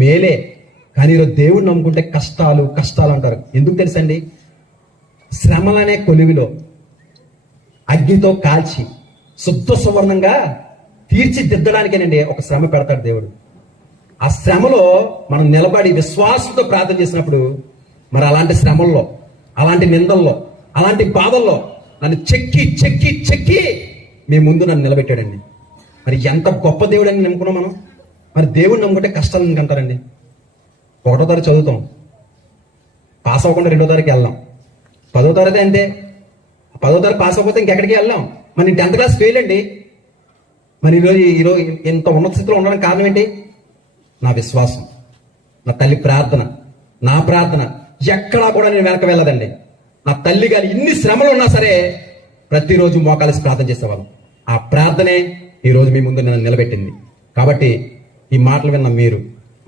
మేలే. కానీ ఈరోజు దేవుడు నమ్ముకుంటే కష్టాలు కష్టాలు అంటారు. ఎందుకు తెలుసండి? శ్రమలనే కొలివిలో అగ్నితో కాల్చి శుద్ధ సువర్ణంగా తీర్చిదిద్దడానికేనండి ఒక శ్రమ పెడతాడు దేవుడు. ఆ శ్రమలో మనం నిలబడి విశ్వాసంతో ప్రార్థన చేసినప్పుడు, మరి అలాంటి శ్రమల్లో, అలాంటి నిందల్లో, అలాంటి బాధల్లో నన్ను చెక్కి చెక్కి చెక్కి మీ ముందు నన్ను నిలబెట్టాడండి. మరి ఎంత గొప్ప దేవుడు అని నమ్ముకున్నాం మనం. మరి దేవుడిని నమ్ముకుంటే కష్టాలు ఎందుకంటారండి? 1వ తరగతి చదువుతాం, పాస్ అవ్వకుండా 2వ తరగతికి వెళ్దాం. 10వ తరగతి అంతే, 10వ తరగతి పాస్ అవ్వకపోతే ఇంకెక్కడికి వెళ్దాం. మరి 10th క్లాస్ ఫెయిల్ అండి. మరి ఈరోజు ఇంత ఉన్నత స్థితిలో ఉండడానికి కారణం ఏంటి? నా విశ్వాసం, నా తల్లి ప్రార్థన, నా ప్రార్థన ఎక్కడా కూడా నేను వెనక వెళ్ళదండి. నా తల్లి గారి ఇన్ని శ్రమలు ఉన్నా సరే ప్రతిరోజు మోకాలేసి ప్రార్థన చేసేవాళ్ళం. ఆ ప్రార్థనే ఈరోజు మీ ముందు నన్ను నిలబెట్టింది. కాబట్టి ఈ మాటలు విన్న మీరు